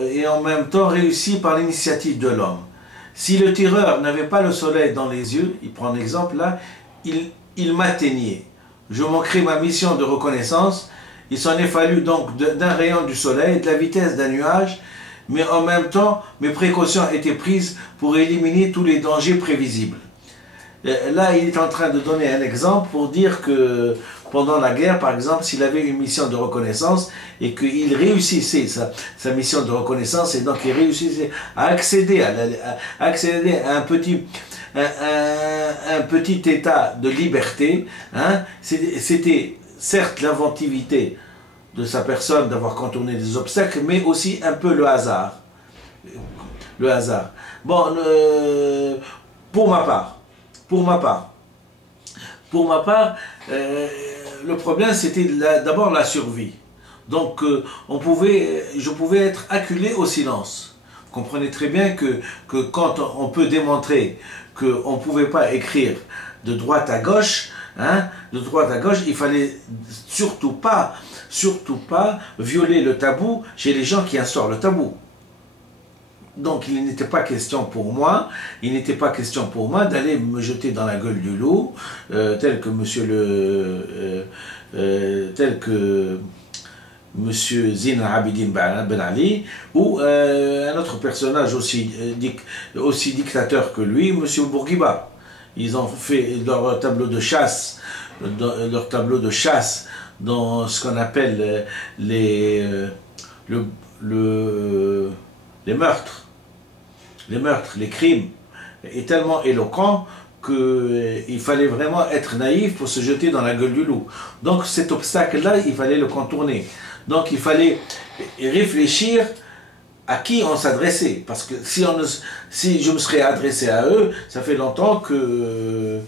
et en même temps réussi par l'initiative de l'homme. Si le tireur n'avait pas le soleil dans les yeux, il prend un exemple là, il m'atteignait. Je manquerai ma mission de reconnaissance. Il s'en est fallu donc d'un rayon du soleil, de la vitesse d'un nuage, mais en même temps, mes précautions étaient prises pour éliminer tous les dangers prévisibles. Là, il est en train de donner un exemple pour dire que pendant la guerre, par exemple, s'il avait une mission de reconnaissance et qu'il réussissait sa mission de reconnaissance et donc il réussissait à accéder à un petit état de liberté, hein, c'était certes l'inventivité de sa personne d'avoir contourné des obstacles, mais aussi un peu le hasard. Le hasard. Bon, pour ma part, le problème c'était d'abord la survie. Donc je pouvais être acculé au silence. Vous comprenez très bien que quand on peut démontrer qu'on ne pouvait pas écrire de droite à gauche, hein, il fallait surtout pas violer le tabou chez les gens qui instaurent le tabou. Donc il n'était pas question pour moi, d'aller me jeter dans la gueule du loup, tel que Monsieur Zine Abidine Ben Ali, ou un autre personnage aussi dictateur que lui, Monsieur Bourguiba. Ils ont fait leur tableau de chasse, dans ce qu'on appelle les meurtres. Les crimes, est tellement éloquent qu'il fallait vraiment être naïf pour se jeter dans la gueule du loup. Donc cet obstacle-là, il fallait le contourner. Donc il fallait réfléchir à qui on s'adressait. Parce que si je me serais adressé à eux, ça fait longtemps que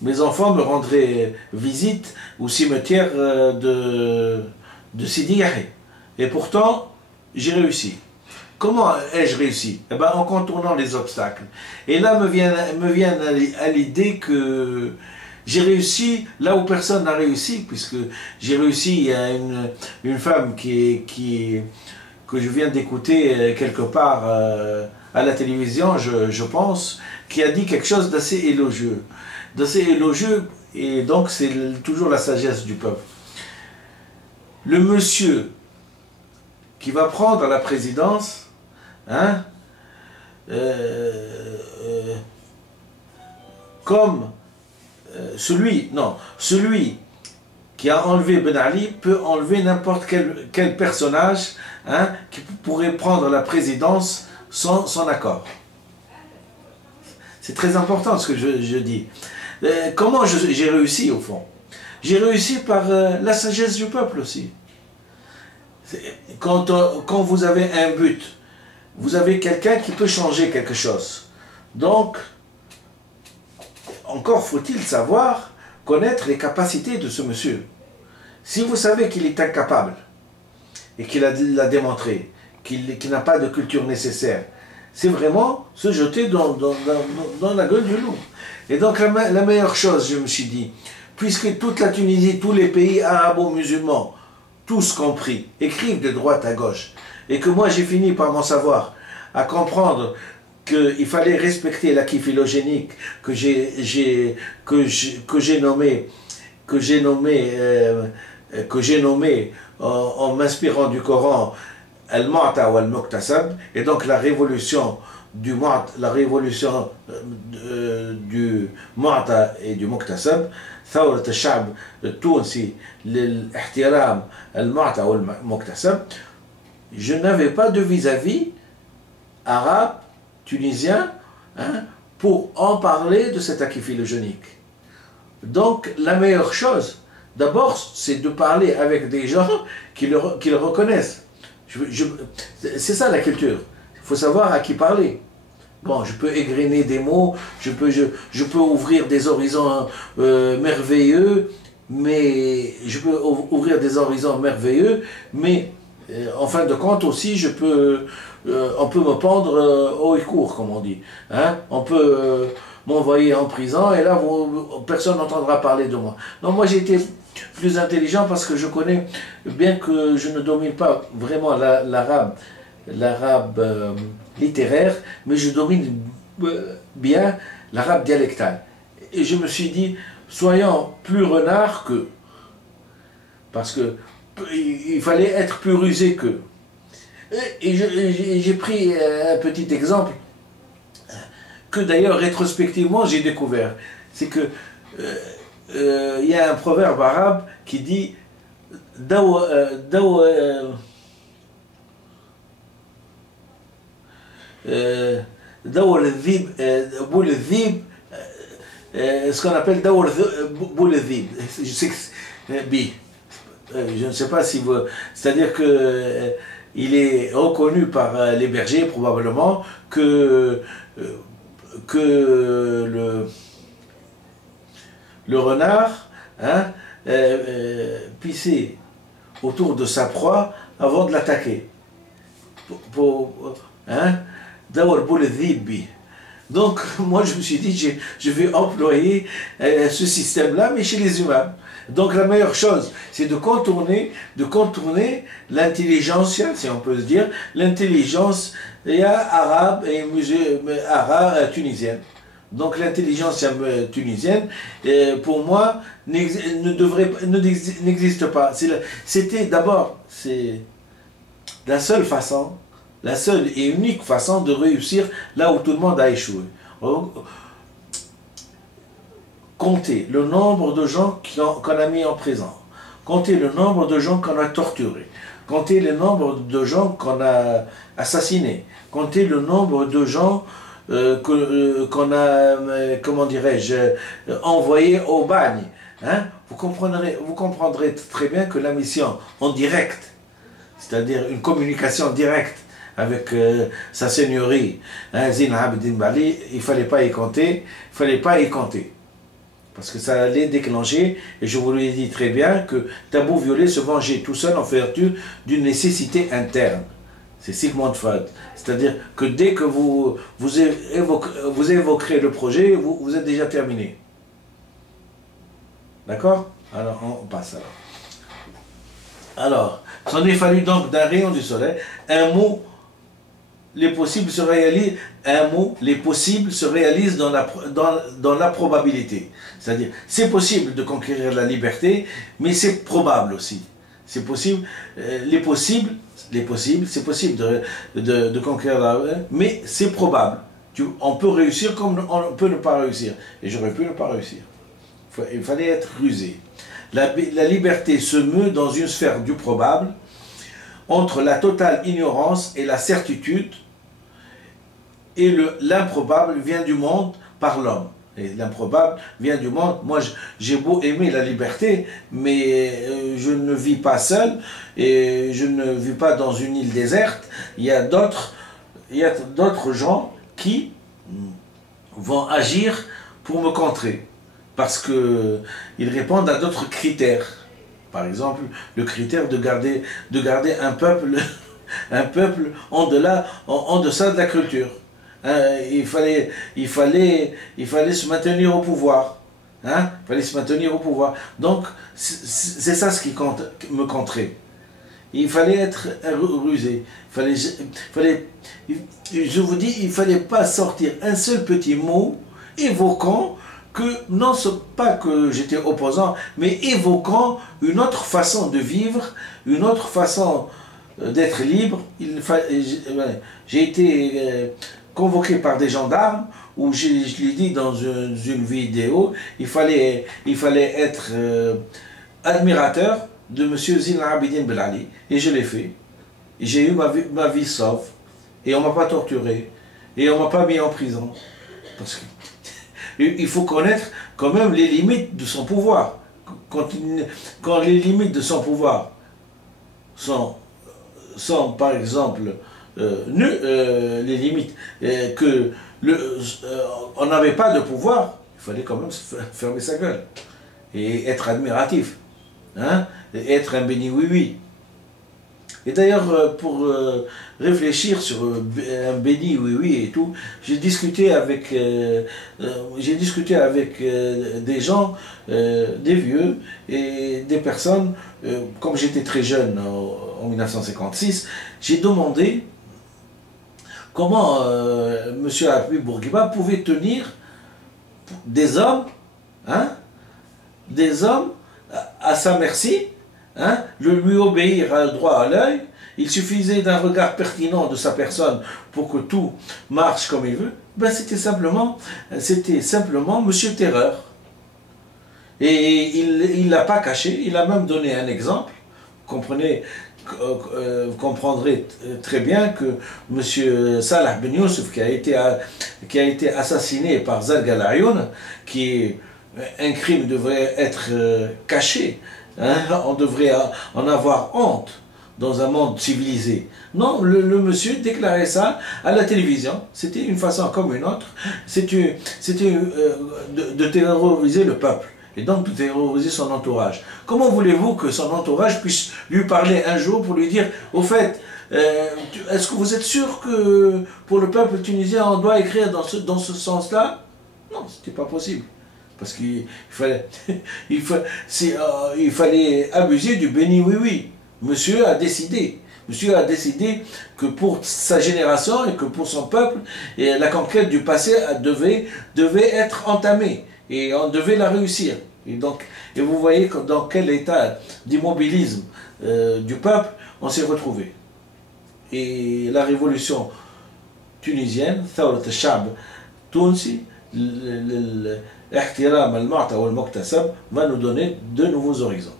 mes enfants me rendraient visite au cimetière de Sidi Yahi. Et pourtant, j'ai réussi. Comment ai-je réussi? Eh bien, en contournant les obstacles. Et là me vient à l'idée que j'ai réussi là où personne n'a réussi, puisque j'ai réussi, il y a une femme que je viens d'écouter quelque part à la télévision, je pense, qui a dit quelque chose d'assez élogieux. Et donc c'est toujours la sagesse du peuple. Le monsieur qui va prendre la présidence, hein, comme celui qui a enlevé Ben Ali peut enlever n'importe quel personnage, hein, qui pourrait prendre la présidence sans son accord. C'est très important ce que je dis. Comment j'ai réussi au fond? J'ai réussi par la sagesse du peuple aussi. Quand vous avez un but, vous avez quelqu'un qui peut changer quelque chose. Donc, encore faut-il savoir connaître les capacités de ce monsieur. Si vous savez qu'il est incapable, et qu'il l'a démontré, qu'il n'a pas de culture nécessaire, c'est vraiment se jeter dans la gueule du loup. Et donc la meilleure chose, je me suis dit, puisque toute la Tunisie, tous les pays arabo-musulmans, tous compris, écrivent de droite à gauche, et que moi j'ai fini par m'en savoir, à comprendre qu'il fallait respecter l'acquis phylogénique que j'ai nommé en m'inspirant du Coran al-Mu'ta ou al-Muqtasab, et donc la révolution du Mu'ta et du Muqtasab, ثورة الشعب التونسي للاحترام المعطى والمكتسب. Je n'avais pas de vis-à-vis arabe, tunisien, hein, pour en parler de cet acquis phylogénique. Donc la meilleure chose, d'abord, c'est de parler avec des gens qui le reconnaissent. C'est ça la culture. Il faut savoir à qui parler. Bon, je peux égrener des mots, je peux ouvrir des horizons merveilleux, mais en fin de compte aussi, on peut me pendre haut et court, comme on dit. Hein? On peut m'envoyer en prison et là, personne n'entendra parler de moi. Non, moi j'ai été plus intelligent parce que je connais, bien que je ne domine pas vraiment l'arabe l'arabe littéraire, mais je domine bien l'arabe dialectal. Et je me suis dit, soyons plus renards qu'eux, parce que il fallait être plus rusé qu'eux. Et j'ai pris un petit exemple que d'ailleurs rétrospectivement j'ai découvert. C'est que il y a un proverbe arabe qui dit ce qu'on appelle je ne sais pas si vous... C'est-à-dire que il est reconnu par les bergers probablement que le renard pissait autour de sa proie avant de l'attaquer. Donc moi je me suis dit je vais employer ce système-là mais chez les humains. Donc la meilleure chose, c'est de contourner l'intelligence, si on peut se dire, l'intelligence arabe et arabe tunisienne. Donc l'intelligence tunisienne, pour moi, n'existe pas. C'était d'abord, c'est la seule façon, la seule et unique façon de réussir là où tout le monde a échoué. Compter le nombre de gens qu'on a mis en prison, compter le nombre de gens qu'on a torturés, compter le nombre de gens qu'on a assassinés, compter le nombre de gens qu'on a, comment dirais-je, envoyés au bagne. Vous comprendrez très bien que la mission en direct, c'est-à-dire une communication directe avec sa seigneurie, Zine Abidine Bali, il ne fallait pas y compter, parce que ça allait déclencher, et je vous l'ai dit très bien, que Tabou Violet se vengeait tout seul en vertu d'une nécessité interne. C'est Sigmund Freud. C'est-à-dire que dès que vous évoquerez le projet, vous êtes déjà terminé. D'accord? Alors, on passe alors. Alors, s'en est fallu donc d'un rayon du soleil, un mot, les possibles se réalisent, dans la probabilité. C'est-à-dire, c'est possible de conquérir la liberté, mais c'est probable aussi. C'est possible, c'est possible de conquérir la liberté, mais c'est probable. On peut réussir comme on peut ne pas réussir. Et j'aurais pu ne pas réussir. Il fallait être rusé. La liberté se meut dans une sphère du probable, entre la totale ignorance et la certitude, et l'improbable vient du monde par l'homme. Et l'improbable vient du monde. Moi, j'ai beau aimer la liberté, mais je ne vis pas seul, et je ne vis pas dans une île déserte. Il y a d'autres gens qui vont agir pour me contrer, parce qu'ils répondent à d'autres critères. Par exemple, le critère de garder un peuple en deçà de la culture. Il fallait se maintenir au pouvoir. Il fallait se maintenir au pouvoir. Donc, c'est ça ce qui me contrait. Il fallait être rusé. Je vous dis, il ne fallait pas sortir un seul petit mot évoquant que, non pas que j'étais opposant, mais évoquant une autre façon de vivre, une autre façon d'être libre. J'ai été convoqué par des gendarmes, où je l'ai dit dans une vidéo, il fallait être admirateur de M. Zine Abidine Belali, et je l'ai fait. J'ai eu ma vie sauve, et on ne m'a pas torturé, et on ne m'a pas mis en prison. Parce que il faut connaître quand même les limites de son pouvoir. Quand les limites de son pouvoir sont par exemple, les limites, on n'avait pas de pouvoir, il fallait quand même fermer sa gueule et être admiratif, et être un béni oui-oui. Et d'ailleurs, pour réfléchir sur un béni oui-oui et tout, j'ai discuté avec des gens, des vieux et des personnes, comme j'étais très jeune en 1956, j'ai demandé comment M. Habib Bourguiba pouvait tenir des hommes, hein, des hommes à sa merci, hein, lui obéir à droit à l'œil. Il suffisait d'un regard pertinent de sa personne pour que tout marche comme il veut. Ben, c'était simplement Monsieur Terreur. Et il ne l'a pas caché, il a même donné un exemple. Vous comprendrez très bien que M. Salah Ben Youssef, qui a été assassiné par Zarq Al-Ayoun, qui est un crime devrait être caché, hein, on devrait en avoir honte dans un monde civilisé. Non, le monsieur déclarait ça à la télévision. C'était une façon comme une autre. C'était de terroriser le peuple et donc de terroriser son entourage. Comment voulez-vous que son entourage puisse lui parler un jour pour lui dire, au fait, est-ce que vous êtes sûr que pour le peuple tunisien, on doit écrire dans ce sens-là? Non, c'était pas possible. Parce qu'il fallait, il fallait abuser du béni oui-oui. Monsieur a décidé. Monsieur a décidé que pour sa génération et que pour son peuple, et la conquête du passé devait être entamée. Et on devait la réussir. Et vous voyez dans quel état d'immobilisme du peuple on s'est retrouvé. Et la révolution tunisienne, Thawrat al-Sha'b Tunsi, l'ihtiram al-mu'ta wal muktasab, va nous donner de nouveaux horizons.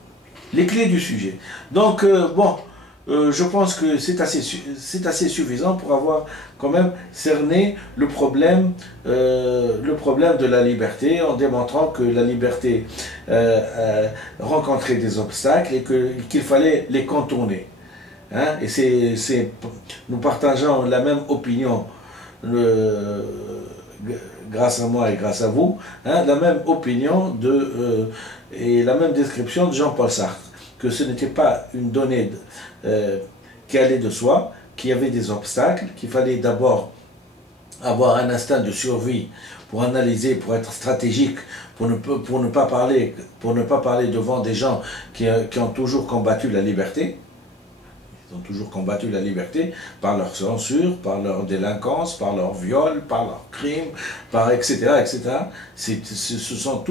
Les clés du sujet. Donc, je pense que c'est assez suffisant pour avoir quand même cerné le problème de la liberté, en démontrant que la liberté rencontrait des obstacles et qu'il fallait les contourner. Hein? Et nous partageons la même opinion, grâce à moi et grâce à vous, hein, la même opinion et la même description de Jean-Paul Sartre, que ce n'était pas une donnée qui allait de soi, qu'il y avait des obstacles, qu'il fallait d'abord avoir un instinct de survie pour analyser, pour être stratégique, pour ne pas parler devant des gens qui ont toujours combattu la liberté. Ils ont toujours combattu la liberté par leur censure, par leur délinquance, par leur viol, par leurs crimes, etc. etc. Ce sont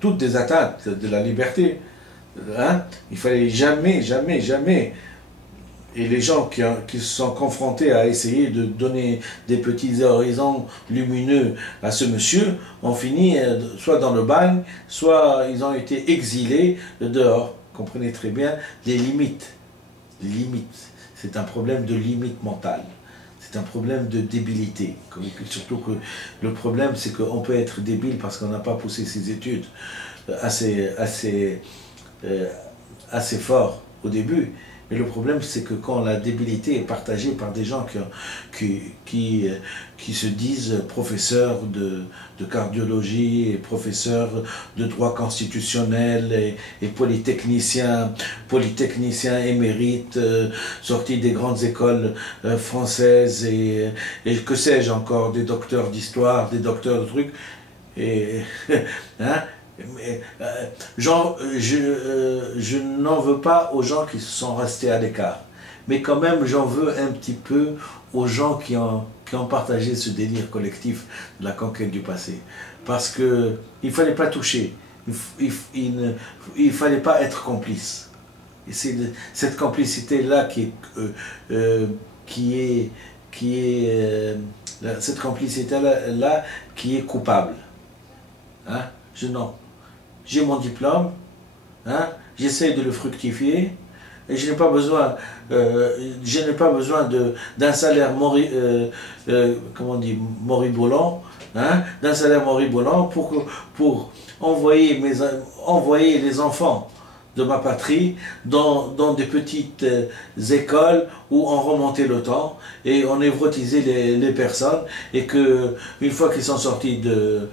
toutes des atteintes de la liberté. Hein? Il fallait jamais, jamais, jamais. Et les gens qui se sont confrontés à essayer de donner des petits horizons lumineux à ce monsieur ont fini soit dans le bagne, soit ils ont été exilés dehors. Vous comprenez très bien les limites. Limite. C'est un problème de limite mentale. C'est un problème de débilité. Surtout que le problème, c'est qu'on peut être débile parce qu'on n'a pas poussé ses études assez fort au début. Mais le problème, c'est que quand la débilité est partagée par des gens qui se disent professeurs de cardiologie, et professeurs de droit constitutionnel et polytechniciens émérites, sortis des grandes écoles françaises et que sais-je encore, des docteurs d'histoire, des docteurs de trucs, hein, mais, je n'en veux pas aux gens qui se sont restés à l'écart, mais quand même j'en veux un petit peu aux gens qui ont partagé ce délire collectif de la conquête du passé, parce que il fallait pas toucher, il fallait pas être complice, et c'est cette complicité là cette complicité là qui est coupable, hein? J'ai mon diplôme, hein, j'essaie de le fructifier, et je n'ai pas besoin d'un salaire moribondant, hein, d'un salaire moribondant pour envoyer les enfants de ma patrie dans des petites écoles où on remontait le temps et on évrotisait les personnes, et que une fois qu'ils sont sortis de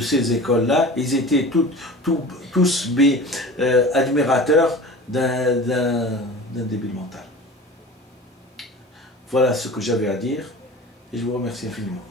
ces écoles-là, ils étaient tous admirateurs d'un débile mental. Voilà ce que j'avais à dire, et je vous remercie infiniment.